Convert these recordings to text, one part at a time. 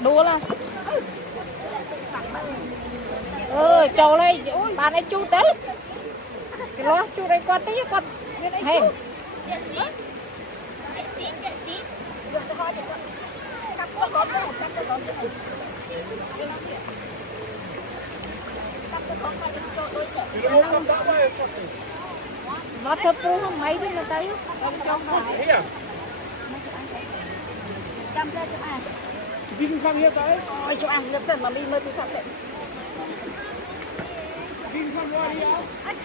đua là trâu đây bạn ấy chu tới cái lo chu đây con tí con hèn nó thấp luôn không mấy cái nó tới Wie viel fangen jetzt ein? ôi cho ăn nước xem mà mình mới đi sắp đấy Wie viel fangen wir hier ab?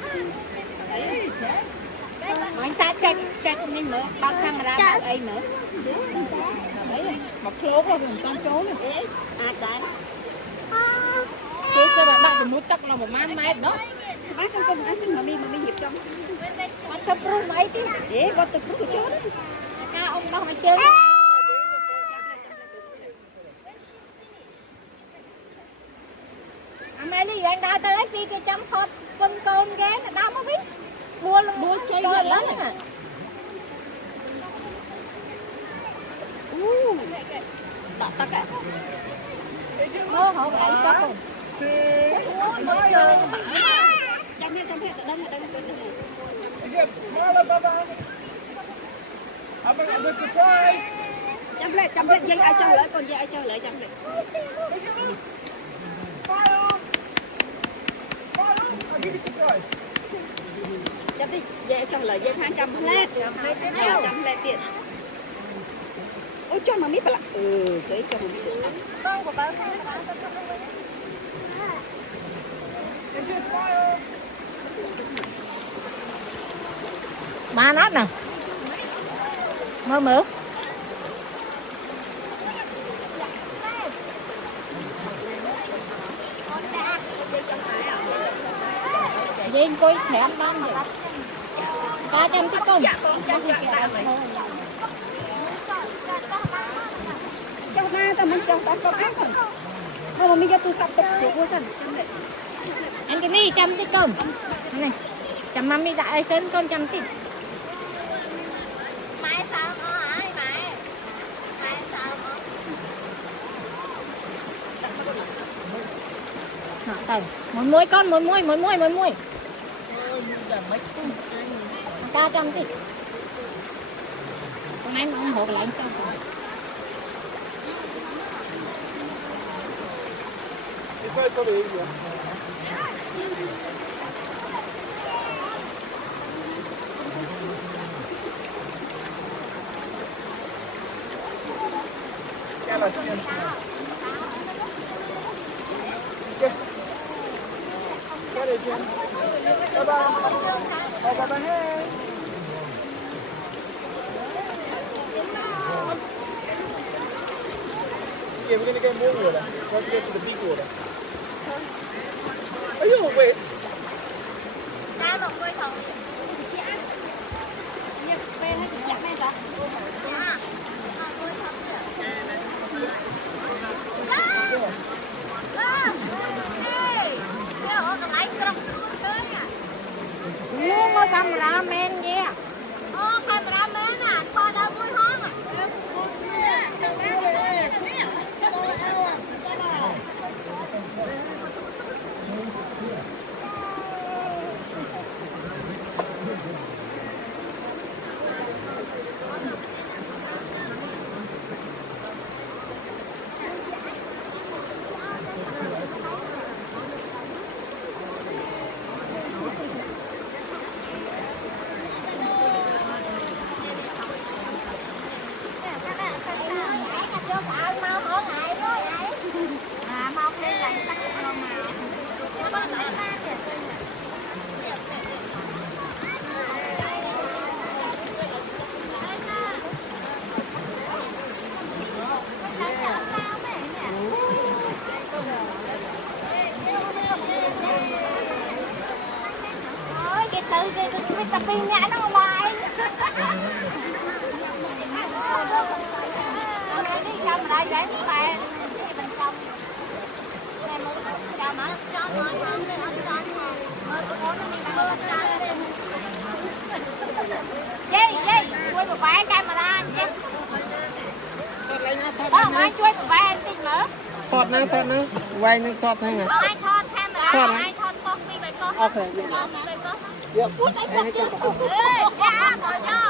anh ta check nhưng nữa bao camera bao ấy nữa một lố không làm con chố này đấy tôi sẽ đặt một nút tắc là một má máy đó bác con mà mình hiệp trong anh thấp luôn mấy cái để con tự cứ chó đấy ông đâu mà chơi mẹ đi anh đã tới đi cái chăm sóc con ghé là đau không biết mua chơi lớn à đọc tất cả hổ lại cho cùng chăm hết đơn Smaller, Baba. Aber the surprise. chăm hết dây ai cho lợi con dây ai cho lợi chăm hết I'll give you surprise. chăm đi dây cho lợi dây tháng chăm hết tiền ôi cho mà mít bà lạ cái cho mà mít được con của bà ba nát nè mơ dây coi thèm băm vậy 300 cái con cho na tao mình cho tao có ăn không mà mình cho tôi sắp tập của cô sẵn anh cái này 100 cái con này chăm mami đại sơn con 100 tí mày sao có hả mày sao hả tao một muối con một muối 300 tí con này nó hộp lại cho It's like for the India. Get us in. Get it, Jim. Bye-bye. Oh, bye-bye, hey. Yeah, we're gonna get more water. We have to get to the big water. Are you wet? ra một quay phòng luôn có cameraman nha cameraman à coi đâu vui hơn à tập pin nhã nó ngoài đi trong lại để các bạn bên trong của bé camera chứ. ថតឡើងណាថត Đó, mai chui của bé tí nữa. ថតណាវាយនឹងថតហ្នឹង Ai thọt camera, ai thọt post mi bài post. អូខេ Post mi bài post. យកពុះឯងចាំអស់ Ê, cha, bỏ vô.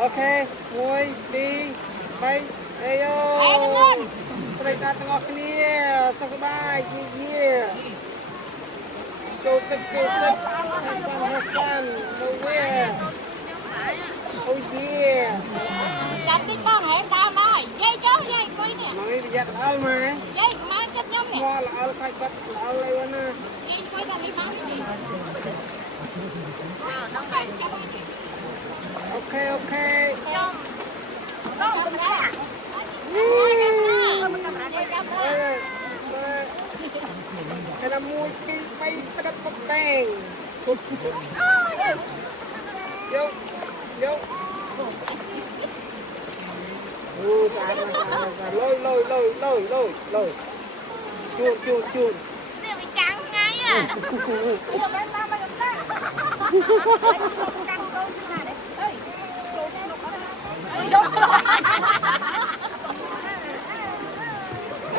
អូខេ1 2 3អេយ៉ូប្រិយទាំងអស់គ្នាសុខសប្បាយយាចូលទឹកបានទៅវាអូយ Chặt cái con hãy tao nói. Dây cháu dây quý nè. មកនេះប្រយ័ត្នអល់ម៉ែ Dây của má chết nhóm nè. មកអល់ខ្លាចគាត់អល់អីវ៉ាណា Dây quý tao đi má. Nó ngày chắc. អូខេ Không. Không, không ra. គេណា1 2 3ទឹកបបែងយកអូស្អាតលយជួន Nè bị trắng ngay à.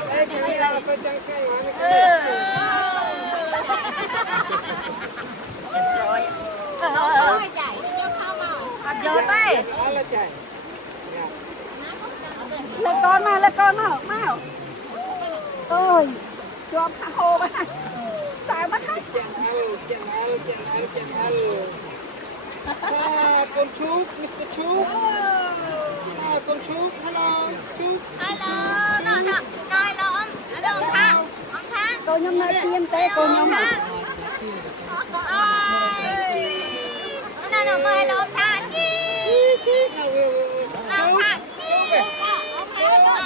Ê, cái này là sao chẳng cái mà Ôi chạy đi cho không nào. Vô tay. Đó là chạy. Lên con nào, mau. Ôi, cho thằng hồ mà. Sao mất hết. Chèn ăn. À, con Chúc, Mr. Chúc. À, con Chúc, hello, Chúc. Hello, nó, hello ông Thang. Ông Thang. Cô nhóm nói chiên tê, cô nhóm mà. Nó mời hello ông Thang. Ông Thang.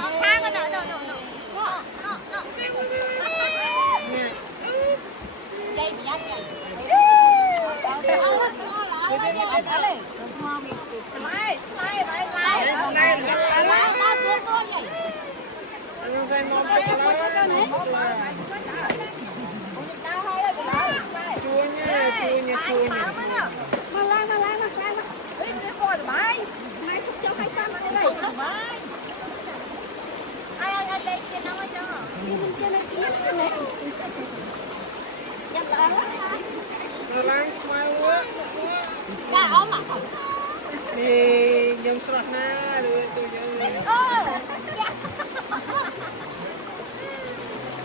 Ông Thang con nọ. Đây bị dắt vậy. Ano tayo mo pa siya Chunya. Mà la. Ê, đi coi mai. Mai chúc cho hai sao mà đây này. Mai. Ai lên kia nó cho. Đi mình chơi này xin cái này. Chắc là Sarang smile. Cả ông ạ. Ni jam serah na duit tu jam.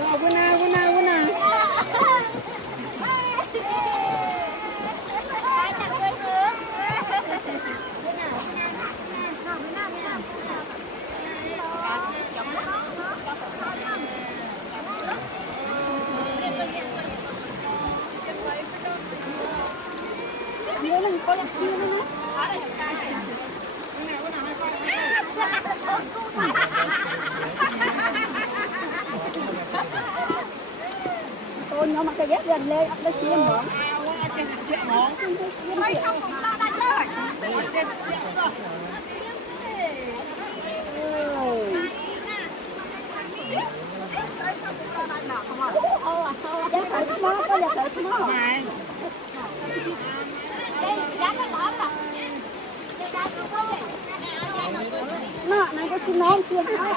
Oh, guna. Ai chẳng quên hướng. nhớ mình có làm kia nữa. Tôi nhớ mà cái ghép gần lên ấp lấy chiên mỏng. Mấy không cũng lo đánh rồi. Giá phải cái món, có giá phải cái món. Nó, này có xin nón chưa hả?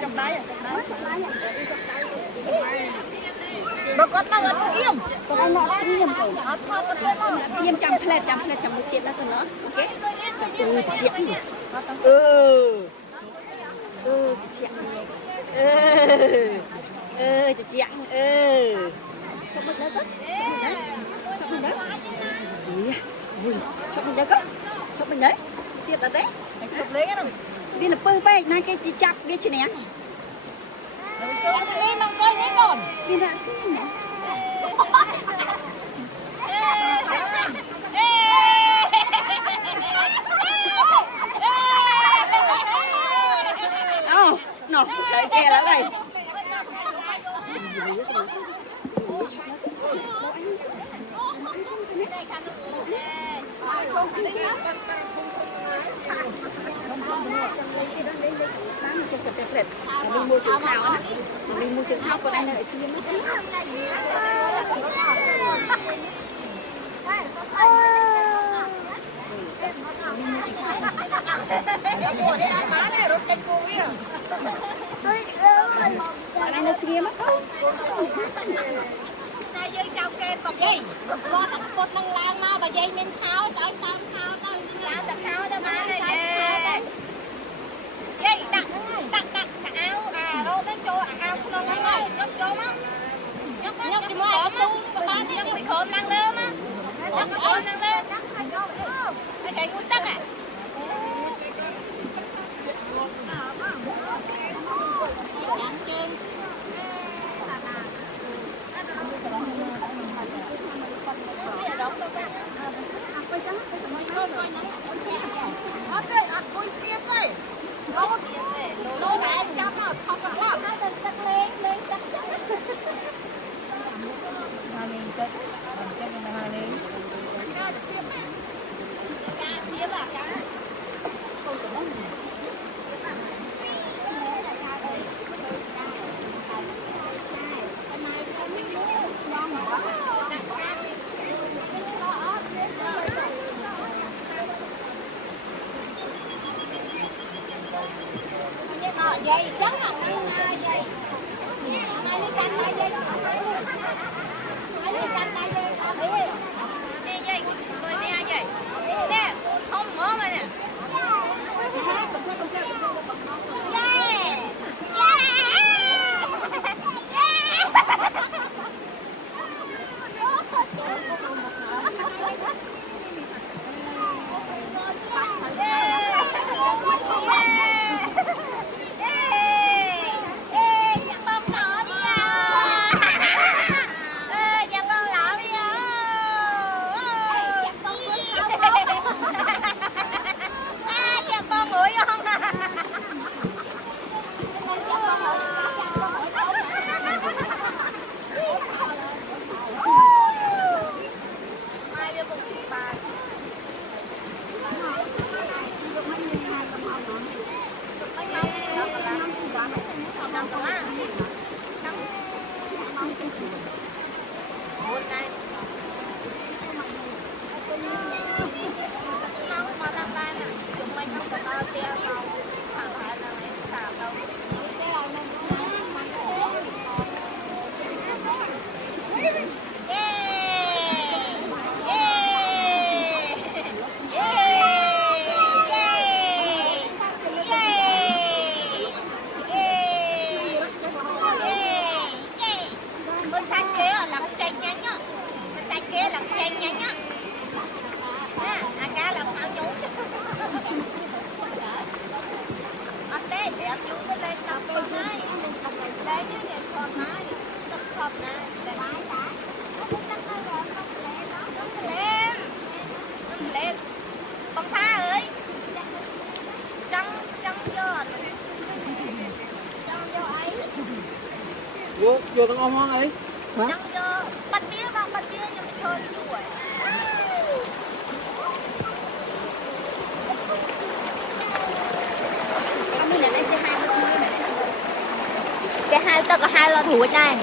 Trong đáy Bà con đang ở xiêm. Còn anh nó xiêm rồi. Xiêm trăm plate trăm một tiền đó tụi nó. Ok. Chuyện gì? Chuyện chuyện Chọc mình đó cất. Chọc mình đó. Chọc mình đó cất. Chọc mình đấy. Tiệt là đấy. Chọc lấy cái nào. Đi là pư bay, nay cái chặt đi chị nè. Đi mà coi đi còn. Đi là xin nè. Nó, cái kia là đây. mình mua trứng thảo á, mình mua trứng thảo của anh lợi xiêm anh lợi xiêm á này dây chào kê bọc dây con năng lang mau bà dây nên tháo tới sao tháo tới làm tập tháo cho má này nè dây đặt áo lô tới chỗ áo không ơi nhóc chỗ má nhóc chỉ mua áo su các bạn nhóc bị khom năng lên á nhóc bị khom năng lên cái chạy nút tắc à lô này chăm nào không có quá lên chắc dây chắc là dây hai đứa canh hai dây hai đứa canh hai dây đi dây người đi hai dây nè không mở mà nè vô tao ngon ấy hả? Bật bia nhưng mà chơi vui. Cái hai tao có hai là thủ ở đây.